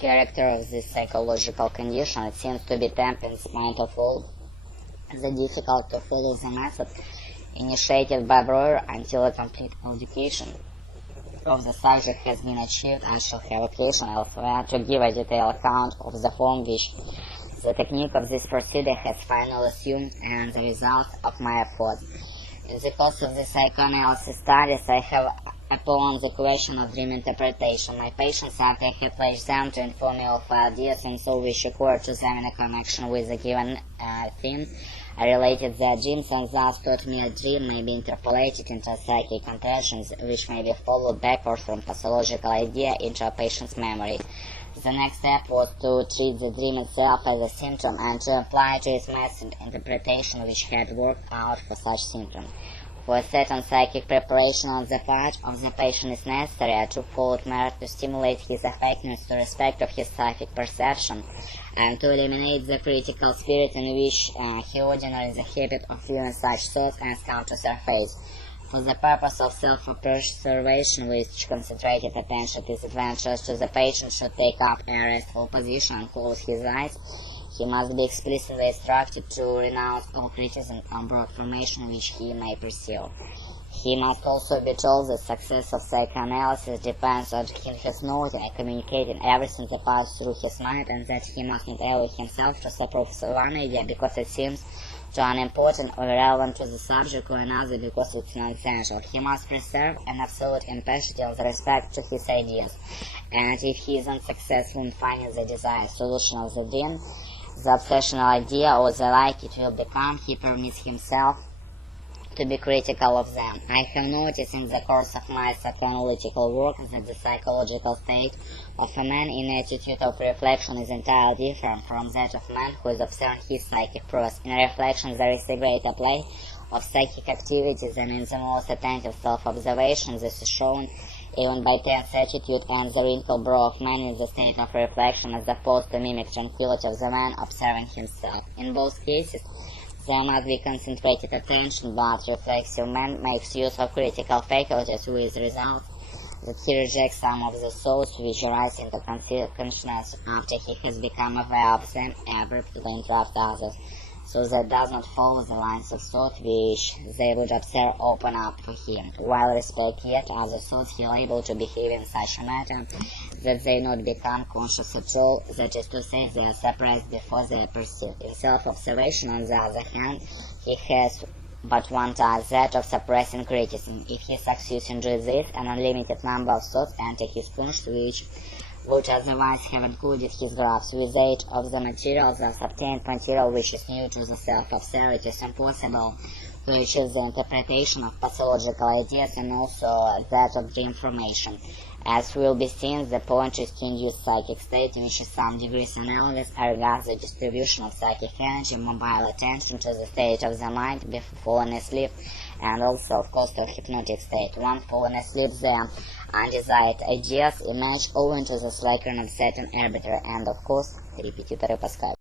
character of this psychological condition, it seems to be temp in spite of all the difficult to follow the method initiated by Breuer until a complete education of the subject has been achieved. I shall have occasion elsewhere to give a detailed account of the form which the technique of this procedure has finally assumed and the result of my efforts. In the course of the psychoanalysis studies, I have upon the question of dream interpretation. My patients, after I have pledged them to inform me of ideas and so which occur to them in a connection with a given theme, I related their dreams and thus taught me a dream may be interpolated into psychic contentions which may be followed backward from pathological idea into a patient's memory. The next step was to treat the dream itself as a symptom and to apply to its method interpretation which had worked out for such symptom. For a certain psychic preparation on the part of the patient is necessary, a twofold merit to stimulate his affectedness to respect of his psychic perception, and to eliminate the critical spirit in which he ordinarily is the habit of viewing such thoughts as come to surface. For the purpose of self-preservation, which concentrated attention is advantageous to the patient, should take up a restful position and close his eyes. He must be explicitly instructed to renounce all criticism on broad formation which he may pursue. He must also be told that success of psychoanalysis depends on his noting and communicating everything that passes through his mind, and that he must not allow himself to approve one idea because it seems too unimportant or irrelevant to the subject, or another because it's non-essential. He must preserve an absolute impartiality with respect to his ideas, and if he is unsuccessful in finding the desired solution of the dream, the obsessional idea or the like it will become, he permits himself to be critical of them. I have noticed in the course of my psychoanalytical work that the psychological state of a man in attitude of reflection is entirely different from that of a man who is observing his psychic process. In reflection there is a greater play of psychic activities than in the most attentive self-observation. This is shown even by tense attitude and the wrinkled brow of man in the state of reflection as opposed to mimic tranquility of the man observing himself. In both cases there must be concentrated attention, but reflexive man makes use of critical faculties with the result that he rejects some of the thoughts which arise into consciousness after he has become aware of them, abruptly interrupt others, so that does not follow the lines of thought which they would observe open up to him. While respect yet other thoughts, he is able to behave in such a manner that they not become conscious at all, that is to say, they are suppressed before they are perceived. In self-observation, on the other hand, he has but one task, that of suppressing criticism. If he succeeds in doing this, an unlimited number of thoughts enter his conscious which would otherwise have included his graphs. With the aid of the material, thus obtained material which is new to the self-observer, it is impossible to achieve the interpretation of pathological ideas and also that of dream formation. As will be seen, the point is to induce psychic state in which some degrees analogous regards the distribution of psychic energy, mobile attention to the state of the mind before falling asleep, and also, of course, the hypnotic state. Once fallen asleep, the undesired ideas emerge owing to the slackering of certain arbitrary and, of course, Репетиторы по Скайпу.